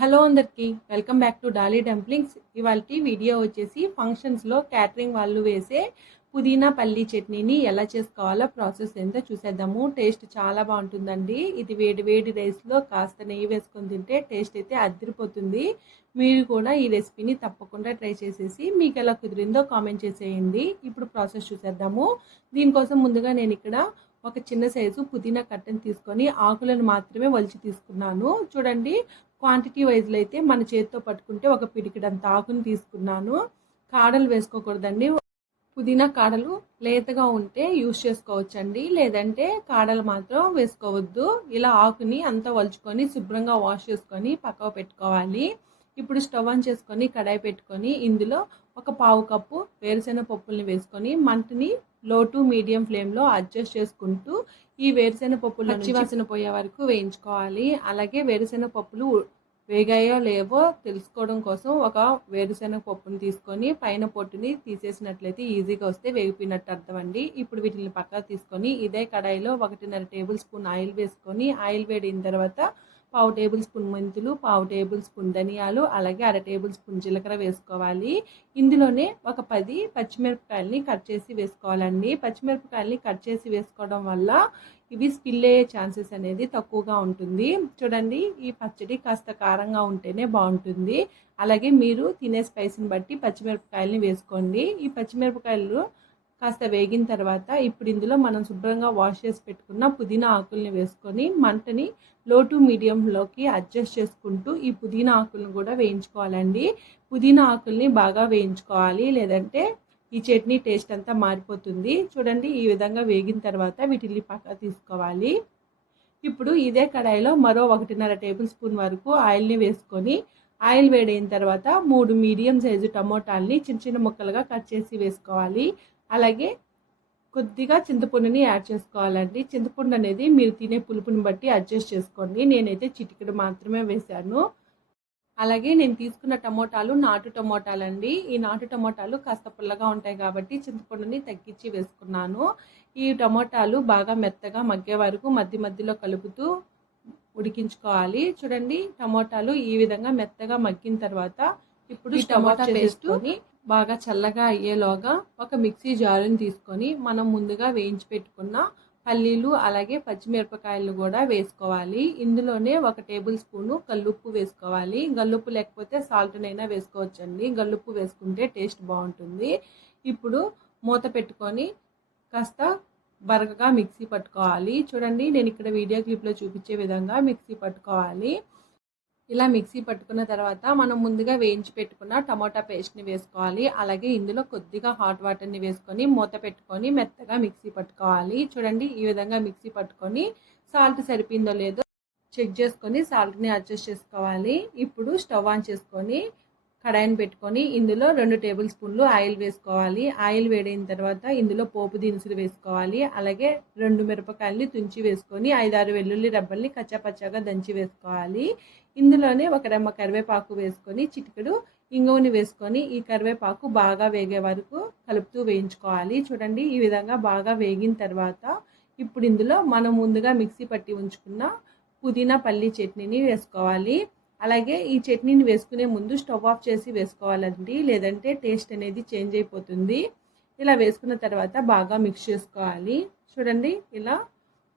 Hello అందరికీ welcome back to Dolly dumplings. ఇవాల్టి video వచ్చేసి ఫంక్షన్స్లో క్యాటరింగ్ వాళ్ళు వేసే పుదీనా పల్లీ చట్నీని ఎలా చేసుకోవాలో ప్రాసెస్ ఏంటో చూసేద్దాము. టేస్ట్ చాలా బాగుంటుందండి. ఇది వేడి వేడి రైస్లో కాస్త నెయ్యి వేసుకొని తింటే టేస్ట్ అయితే అదిరిపోతుంది. మీరు కూడా ఈ రెసిపీని తప్పకుండా ట్రై చేసేసి మీకు ఎలా కుదిరిందో కామెంట్ చేసేయండి. ఇప్పుడు ప్రాసెస్ చూసేద్దాము. దీనికోసం ముందుగా నేను ఇక్కడ ఒక చిన్న సైజు పుదీనా కట్టని తీసుకొని ఆకులను మాత్రమే వలిచి తీసుకున్నాను. చూడండి, క్వాంటిటీ వైజ్లో అయితే మన చేతితో పట్టుకుంటే ఒక పిడికిడంత ఆకుని తీసుకున్నాను. కాడలు వేసుకోకూడదండి. పుదీనా కాడలు లేతగా ఉంటే యూస్ చేసుకోవచ్చండి, లేదంటే కాడలు మాత్రం వేసుకోవద్దు. ఇలా ఆకుని అంతా వలుచుకొని శుభ్రంగా వాష్ చేసుకొని పక్కకు పెట్టుకోవాలి. ఇప్పుడు స్టవ్ ఆన్ చేసుకొని కడాయి పెట్టుకొని ఇందులో ఒక పావు కప్పు వేరుశెనగ పప్పుల్ని వేసుకొని మంటని లో టు మీడియం ఫ్లేమ్లో అడ్జస్ట్ చేసుకుంటూ ఈ వేరుశెనగ పప్పులు పచ్చివాసన పోయే వరకు వేయించుకోవాలి. అలాగే వేరుశెనగ పప్పులు వేగాయో లేవో తెలుసుకోవడం కోసం ఒక వేరుశెనగ పప్పుని తీసుకొని పైన పొట్టుని తీసేసినట్లయితే ఈజీగా వస్తే వేగిపోయినట్టు అర్థం అండి. ఇప్పుడు వీటిని పక్కకు తీసుకొని ఇదే కడాయిలో 1.5 టేబుల్ స్పూన్ ఆయిల్ వేసుకొని ఆయిల్ వేడిన తర్వాత పావు టేబుల్ స్పూన్ మెంతులు, పావు టేబుల్ స్పూన్ ధనియాలు, అలాగే 1/2 టేబుల్ స్పూన్ జీలకర్ర వేసుకోవాలి. ఇందులోనే ఒక 10 పచ్చిమిరపకాయలని కట్ చేసి వేసుకోవాలండి. పచ్చిమిరపకాయలని కట్ చేసి వేసుకోవడం వల్ల ఇవి స్పిల్ అయ్యే ఛాన్సెస్ అనేది తక్కువగా ఉంటుంది. చూడండి, ఈ పచ్చడి కాస్త కారంగా ఉంటేనే బాగుంటుంది. అలాగే మీరు తినే స్పైస్ని బట్టి పచ్చిమిరపకాయలని వేసుకోండి. ఈ పచ్చిమిరపకాయలు కాస్త వేగిన తర్వాత ఇప్పుడు ఇందులో మనం శుభ్రంగా వాష్ చేసి పెట్టుకున్న పుదీనా ఆకుల్ని వేసుకొని మంటని లో టు మీడియంలోకి అడ్జస్ట్ చేసుకుంటూ ఈ పుదీనా ఆకులను కూడా వేయించుకోవాలండి. పుదీనా ఆకుల్ని బాగా వేయించుకోవాలి, లేదంటే ఈ చట్నీ టేస్ట్ అంతా మారిపోతుంది. చూడండి, ఈ విధంగా వేగిన తర్వాత వీటిని పక్క తీసుకోవాలి. ఇప్పుడు ఇదే కడాయిలో మరో 1.5 టేబుల్ స్పూన్ వరకు ఆయిల్ని వేసుకొని ఆయిల్ వేడైన తర్వాత 3 మీడియం సైజు టమోటాలని చిన్న చిన్న ముక్కలుగా కట్ చేసి వేసుకోవాలి. అలాగే కొద్దిగా చింతపండుని యాడ్ చేసుకోవాలండి. చింతపండు అనేది మీరు తినే పులుపుని బట్టి అడ్జస్ట్ చేసుకోండి. నేనైతే చిటికెడు మాత్రమే వేశాను. అలాగే నేను తీసుకున్న టమోటాలు నాటు టమోటాలండి. ఈ నాటు టమోటాలు కాస్త పుల్లగా ఉంటాయి కాబట్టి చింతపండుని తగ్గించి వేసుకున్నాను. ఈ టమోటాలు బాగా మెత్తగా మగ్గే వరకు మధ్య మధ్యలో కలుపుతూ ఉడికించుకోవాలి. చూడండి, టమోటాలు ఈ విధంగా మెత్తగా మగ్గిన తర్వాత ఇప్పుడు టమోటా పేస్ట్ని బాగా చల్లగా అయ్యేలోగా ఒక మిక్సీ జారుని తీసుకొని మనం ముందుగా వేయించి పెట్టుకున్న పల్లీలు అలాగే పచ్చిమిరపకాయలు కూడా వేసుకోవాలి. ఇందులోనే 1 టేబుల్ స్పూను కల్లుప్పు వేసుకోవాలి. గల్లుప్పు లేకపోతే సాల్ట్నైనా వేసుకోవచ్చండి. గల్లుప్పు వేసుకుంటే టేస్ట్ బాగుంటుంది. ఇప్పుడు మూత పెట్టుకొని కాస్త బరకగా మిక్సీ పట్టుకోవాలి. చూడండి, నేను ఇక్కడ వీడియో క్లిప్లో చూపించే విధంగా మిక్సీ పట్టుకోవాలి. ఇలా మిక్సీ పట్టుకున్న తర్వాత మనం ముందుగా వేయించి పెట్టుకున్న టమోటా పేస్ట్ని వేసుకోవాలి. అలాగే ఇందులో కొద్దిగా హాట్ వాటర్ని వేసుకొని మూత పెట్టుకొని మెత్తగా మిక్సీ పట్టుకోవాలి. చూడండి, ఈ విధంగా మిక్సీ పట్టుకొని సాల్ట్ సరిపోయిందో లేదో చెక్ చేసుకొని సాల్ట్ని అడ్జస్ట్ చేసుకోవాలి. ఇప్పుడు స్టవ్ ఆన్ చేసుకొని కడాయిని పెట్టుకొని ఇందులో 2 టేబుల్ స్పూన్లు ఆయిల్ వేసుకోవాలి. ఆయిల్ వేడైన తర్వాత ఇందులో పోపు దినుసులు వేసుకోవాలి. అలాగే 2 మిరపకాయలని తుంచి వేసుకొని 5-6 వెల్లుల్లి రబ్బల్ని కచ్చాపచ్చాగా దంచి వేసుకోవాలి. ఇందులోనే 1 రెమ్మ కరివేపాకు వేసుకొని చిటికెడు ఇంగువని వేసుకొని ఈ కరివేపాకు బాగా వేగే వరకు కలుపుతూ వేయించుకోవాలి. చూడండి, ఈ విధంగా బాగా వేగిన తర్వాత ఇప్పుడు ఇందులో మనం ముందుగా మిక్సీ పట్టి ఉంచుకున్న పుదీనా పల్లీ చట్నీని వేసుకోవాలి. అలాగే ఈ చట్నీని వేసుకునే ముందు స్టవ్ ఆఫ్ చేసి వేసుకోవాలండి, లేదంటే టేస్ట్ అనేది చేంజ్ అయిపోతుంది. ఇలా వేసుకున్న తర్వాత బాగా మిక్స్ చేసుకోవాలి. చూడండి, ఇలా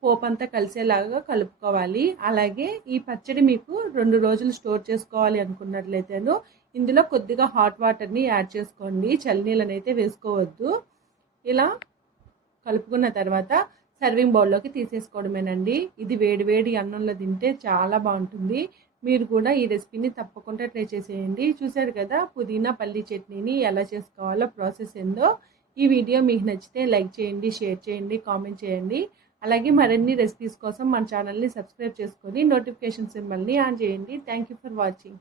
పోపు అంతా కలిసేలాగా కలుపుకోవాలి. అలాగే ఈ పచ్చడి మీకు 2 రోజులు స్టోర్ చేసుకోవాలి అనుకున్నట్లయితేను ఇందులో కొద్దిగా హాట్ వాటర్ని యాడ్ చేసుకోండి. చల్లనీళ్ళని అయితే వేసుకోవద్దు. ఇలా కలుపుకున్న తర్వాత సర్వింగ్ బౌల్లోకి తీసేసుకోవడమేనండి. ఇది వేడి వేడి అన్నంలో తింటే చాలా బాగుంటుంది. మీరు కూడా ఈ రెసిపీని తప్పకుండా ట్రై చేసేయండి. చూశారు కదా, పుదీనా పల్లీ చట్నీని ఎలా చేసుకోవాలో ప్రాసెస్ ఏందో. ఈ వీడియో మీకు నచ్చితే లైక్ చేయండి, షేర్ చేయండి, కామెంట్ చేయండి. అలాగే మరిన్ని రెసిపీస్ కోసం మన ఛానల్ని సబ్స్క్రైబ్ చేసుకొని నోటిఫికేషన్ సింబల్ని ఆన్ చేయండి. Thank you for watching.